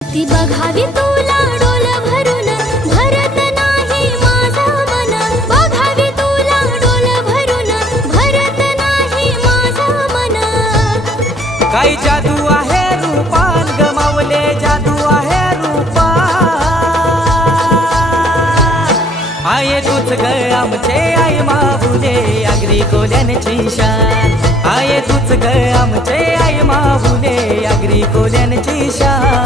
ती बघावी तुला डोल भरून भरत नाही माझा मन बघावी तुला डोल भरून भरत नाही माझा मन काही जादू आहे रूपान गमावले जादू आहे रूपा आये तूच ग आमचे आई माहुले आगरी कोल्यांची शान आये तूच ग आमचे आई माहुले आगरी कोल्यांची शान